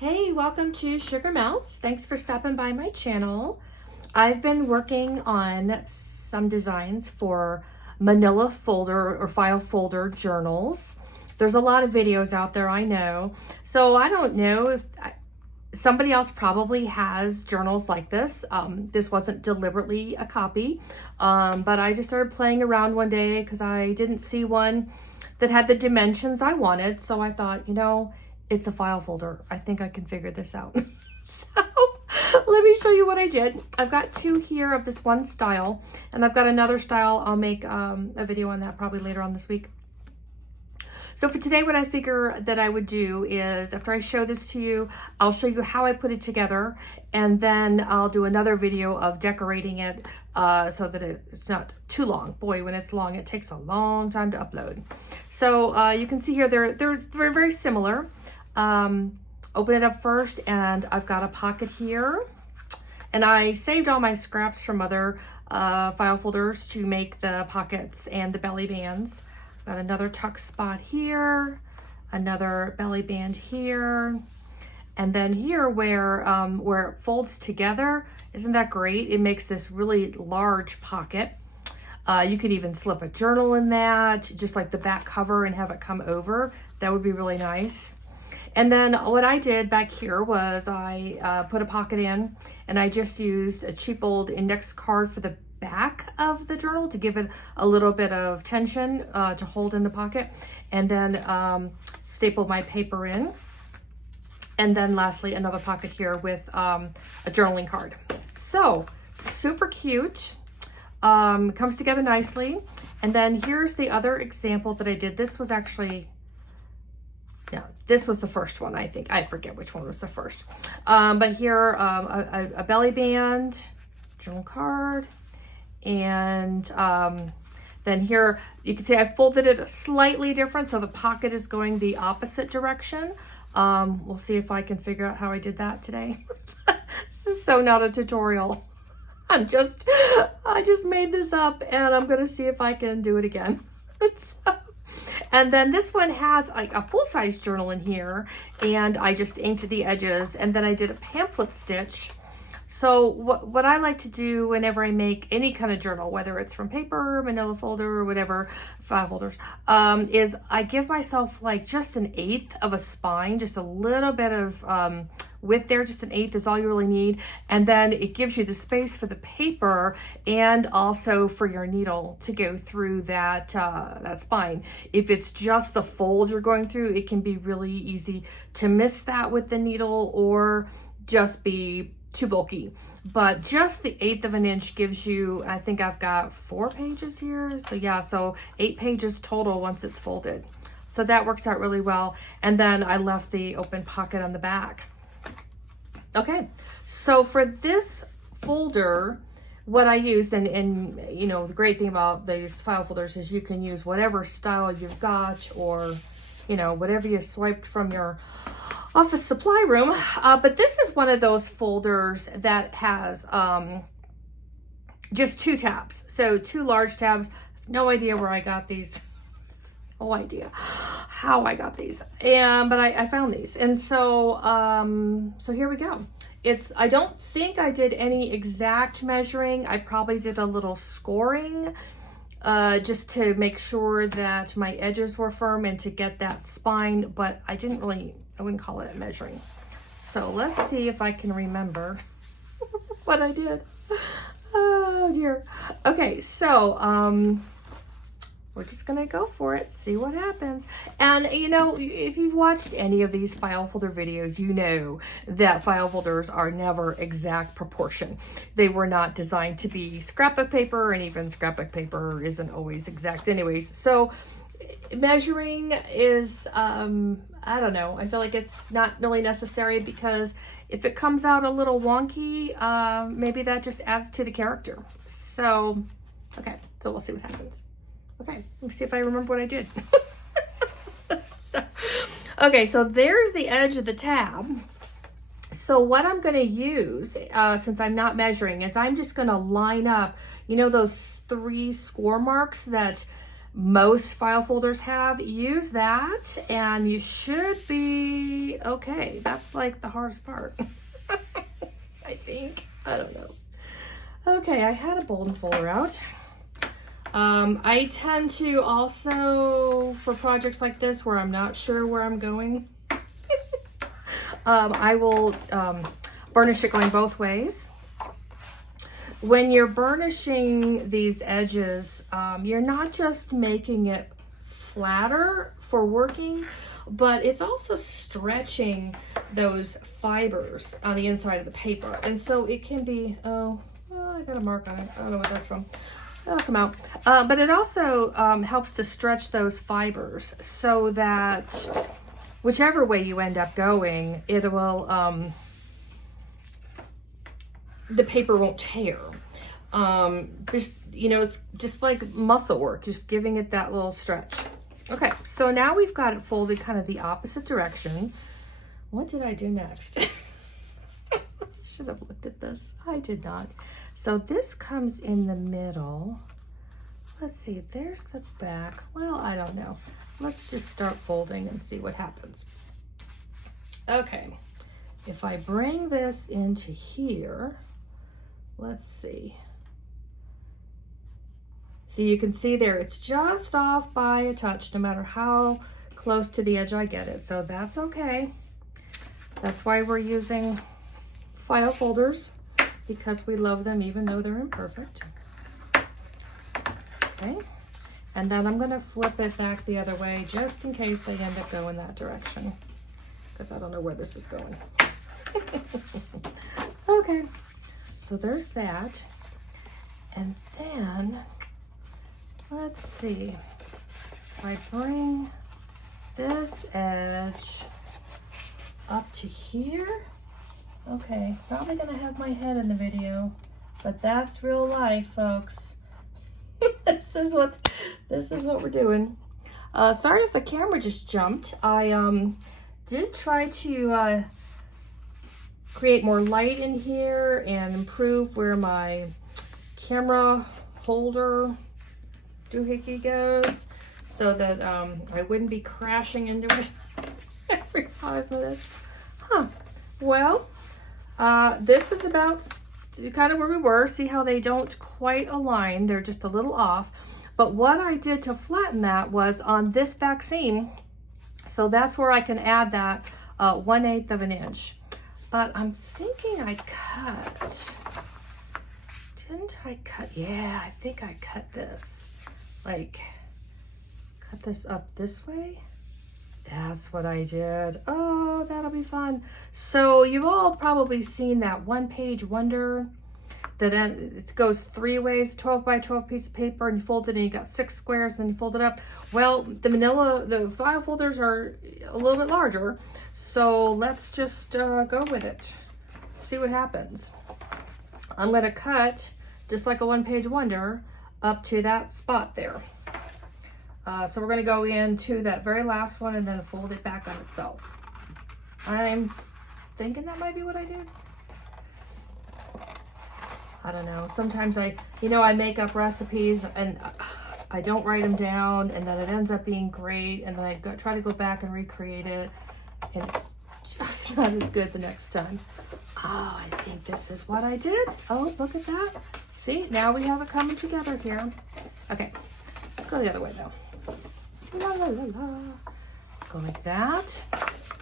Hey, welcome to Sugar Melts. Thanks for stopping by my channel. I've been working on some designs for manila folder or file folder journals. There's a lot of videos out there, I know. So I don't know if somebody else probably has journals like this. This wasn't deliberately a copy, but I just started playing around one day because I didn't see one that had the dimensions I wanted. So I thought, you know, it's a file folder. I think I can figure this out. So let me show you what I did. I've got two here of this one style, and I've got another style. I'll make a video on that probably later on this week. So for today, what I figure that I would do is after I show this to you, I'll show you how I put it together, and then I'll do another video of decorating it so that it's not too long. Boy, when it's long, it takes a long time to upload. So you can see here, they're very similar. Open it up first, and I've got a pocket here, and I saved all my scraps from other file folders to make the pockets and the belly bands. Got another tuck spot here, another belly band here, and then here where it folds together. Isn't that great? It makes this really large pocket. You could even slip a journal in that, just like the back cover, and have it come over. That would be really nice. And then what I did back here was I put a pocket in, and I just used a cheap old index card for the back of the journal to give it a little bit of tension to hold in the pocket, and then stapled my paper in. And then lastly, another pocket here with a journaling card. So super cute. Comes together nicely. And then here's the other example that I did. This was actually, no, this was the first one, I think. I forget which one was the first. But here, a belly band, journal card, and then here, you can see I folded it slightly different, so the pocket is going the opposite direction. We'll see if I can figure out how I did that today. This is so not a tutorial. I just made this up, and I'm gonna see if I can do it again. And then this one has like a full-size journal in here, and I just inked the edges, and then I did a pamphlet stitch. So what I like to do whenever I make any kind of journal, whether it's from paper, manila folder, or whatever, file folders, is I give myself like just 1/8 of a spine, just a little bit of width there, just 1/8 is all you really need. And then it gives you the space for the paper and also for your needle to go through that, that spine. If it's just the fold you're going through, it can be really easy to miss that with the needle or just be too bulky. But just the 1/8 of an inch gives you, I think I've got 4 pages here. So yeah, so 8 pages total once it's folded. So that works out really well. And then I left the open pocket on the back. Okay, so for this folder, what I used, and you know, the great thing about these file folders is you can use whatever style you've got, or you know, whatever you swiped from your office supply room. But this is one of those folders that has just 2 tabs. So 2 large tabs. No idea where I got these. No idea how I got these. But I found these. And so, so here we go. I don't think I did any exact measuring. I probably did a little scoring just to make sure that my edges were firm and to get that spine, but I wouldn't call it measuring. So let's see if I can remember what I did. Oh dear. Okay, so we're just gonna go for it, see what happens. And you know, if you've watched any of these file folder videos, you know that file folders are never exact proportion. They were not designed to be scrapbook paper, and even scrapbook paper isn't always exact anyways. So measuring is, I don't know, I feel like it's not really necessary, because if it comes out a little wonky, maybe that just adds to the character. So, okay, so we'll see what happens. Okay, let me see if I remember what I did. Okay, so there's the edge of the tab. So what I'm gonna use, since I'm not measuring, is I'm just gonna line up, you know, those 3 score marks that most file folders have, use that and you should be okay. That's like the hardest part. I think. I don't know. Okay, I had a bolden folder out. I tend to also, for projects like this where I'm not sure where I'm going, I will burnish it going both ways. When you're burnishing these edges, you're not just making it flatter for working, but it's also stretching those fibers on the inside of the paper. And so it can be, oh, I got a mark on it. I don't know what that's from. That'll come out. But it also helps to stretch those fibers so that whichever way you end up going, it will, the paper won't tear. Just, you know, it's just like muscle work, just giving it that little stretch. Okay, so now we've got it folded kind of the opposite direction. What did I do next? I should have looked at this. I did not. So this comes in the middle. Let's see, there's the back. Well, I don't know. Let's just start folding and see what happens. Okay, if I bring this into here, let's see. So you can see there, it's just off by a touch, no matter how close to the edge I get it. So that's okay. That's why we're using file folders, because we love them even though they're imperfect. Okay, and then I'm gonna flip it back the other way just in case I end up going that direction, because I don't know where this is going. Okay, so there's that. And then, let's see, if I bring this edge up to here, okay, probably gonna have my head in the video, but that's real life, folks. This is what we're doing. Sorry if the camera just jumped. I did try to create more light in here and improve where my camera holder doohickey goes, so that I wouldn't be crashing into it every 5 minutes. Well, this is about kind of where we were. See how they don't quite align, they're just a little off. But what I did to flatten that was on this back seam, so that's where I can add that 1/8 of an inch. But I'm thinking I cut, didn't I cut? Yeah, I think I cut this, like cut this up this way. That's what I did. Oh, that'll be fun. So you've all probably seen that one-page wonder that it goes 3 ways, 12 by 12 piece of paper, and you fold it and you got 6 squares, and then you fold it up. Well, the file folders are a little bit larger, so let's just go with it. See what happens. I'm gonna cut just like a one-page wonder up to that spot there. So we're gonna go into that very last one and then fold it back on itself. I'm thinking that might be what I did. I don't know. Sometimes I make up recipes and I don't write them down, and then it ends up being great, and then I try to go back and recreate it, and it's just not as good the next time. Oh, I think this is what I did. Oh, look at that. See, now we have it coming together here. Okay, let's go the other way though. La, la, la, la. Let's go like that.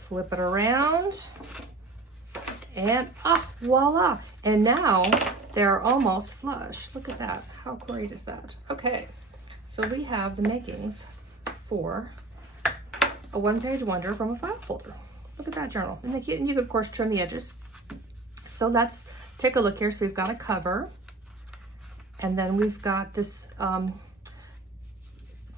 Flip it around. And voila. And now they're almost flush. Look at that. How great is that? Okay, so we have the makings for a one-page wonder from a file folder. Look at that journal. And you could, of course, trim the edges. So let's take a look here. So we've got a cover. And then we've got this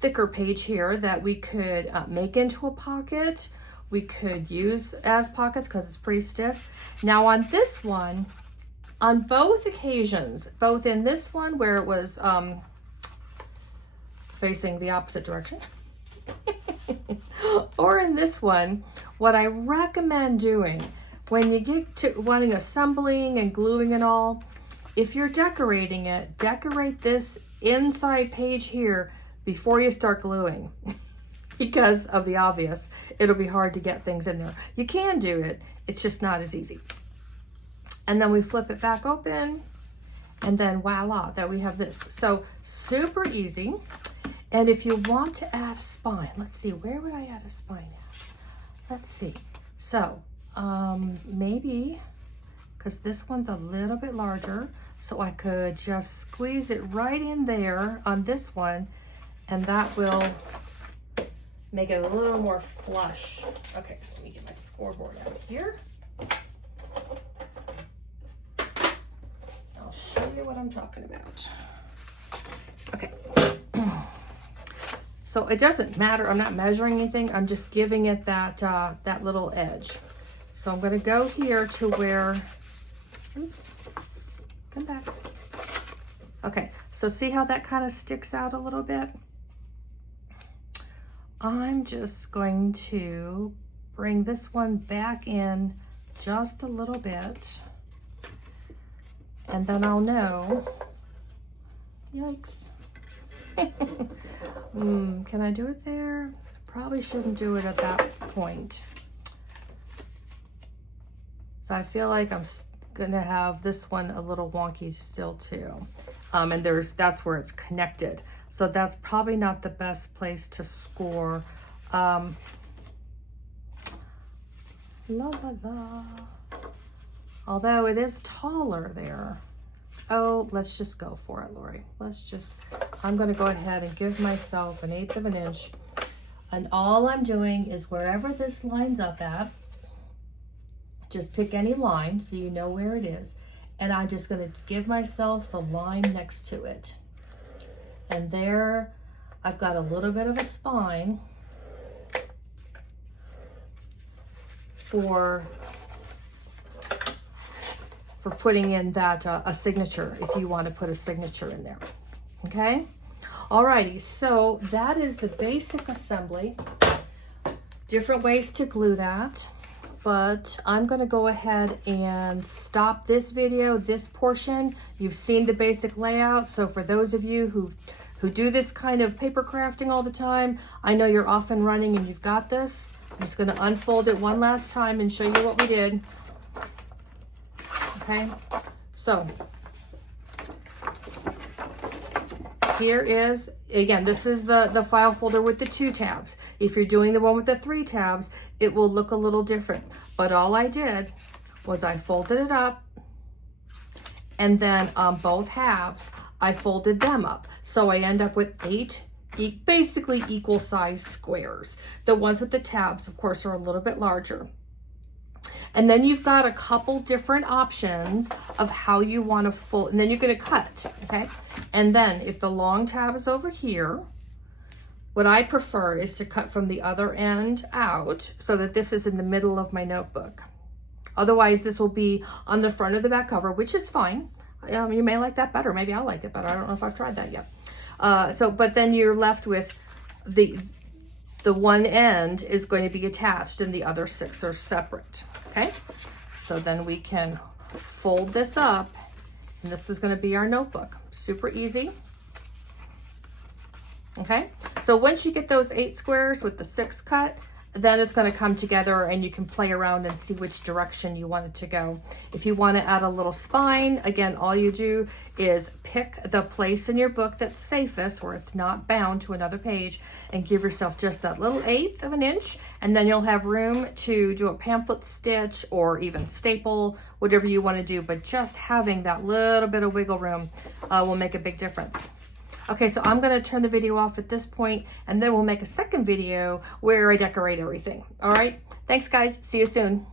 thicker page here that we could make into a pocket. We could use as pockets because it's pretty stiff. Now on this one, on both occasions, both in this one where it was facing the opposite direction, or in this one, what I recommend doing when you get to wanting assembling and gluing and all, if you're decorating it, decorate this inside page here before you start gluing. Because of the obvious, it'll be hard to get things in there. You can do it, it's just not as easy. And then we flip it back open, and then voila, that we have this. So super easy. And if you want to add a spine, let's see, where would I add a spine at? Let's see. So maybe, because this one's a little bit larger, so I could just squeeze it right in there on this one, and that will make it a little more flush. Okay, so let me get my scoreboard out here. I'll show you what I'm talking about. Okay. So it doesn't matter, I'm not measuring anything, I'm just giving it that, that little edge. So I'm gonna go here to where, oops, come back. Okay, so see how that kind of sticks out a little bit? I'm just going to bring this one back in just a little bit, and then I'll know, yikes. Can I do it there? Probably shouldn't do it at that point. So I feel like I'm gonna have this one a little wonky still too. And that's where it's connected. So that's probably not the best place to score. La la la. Although it is taller there. Oh, let's just go for it, Lori. I'm gonna go ahead and give myself 1/8 of an inch. And all I'm doing is wherever this lines up at, just pick any line so you know where it is. And I'm just gonna give myself the line next to it. And there, I've got a little bit of a spine for putting in that a signature, if you want to put a signature in there. Okay, alrighty, so that is the basic assembly. Different ways to glue that, but I'm going to go ahead and stop this video, this portion. You've seen the basic layout, so for those of you who do this kind of paper crafting all the time, I know you're off and running and you've got this. I'm just going to unfold it one last time and show you what we did. Okay, so here is, again, this is the file folder with the 2 tabs. If you're doing the one with the 3 tabs, it will look a little different. But all I did was I folded it up, and then on both halves, I folded them up. So I end up with 8 basically equal size squares. The ones with the tabs, of course, are a little bit larger. And then you've got a couple different options of how you want to fold, and then you're going to cut, okay? And then if the long tab is over here, what I prefer is to cut from the other end out so that this is in the middle of my notebook. Otherwise, this will be on the front of the back cover, which is fine. You may like that better. Maybe I'll like it better. I don't know if I've tried that yet. But then you're left with the one end is going to be attached and the other 6 are separate. Okay, so then we can fold this up, and this is going to be our notebook. Super easy. Okay, so once you get those 8 squares with the 6 cut, then it's going to come together and you can play around and see which direction you want it to go. If you want to add a little spine, again, all you do is pick the place in your book that's safest, where it's not bound to another page, and give yourself just that little 1/8 of an inch, and then you'll have room to do a pamphlet stitch or even staple, whatever you want to do. But just having that little bit of wiggle room will make a big difference. Okay, so I'm gonna turn the video off at this point, and then we'll make a second video where I decorate everything. All right, thanks guys, see you soon.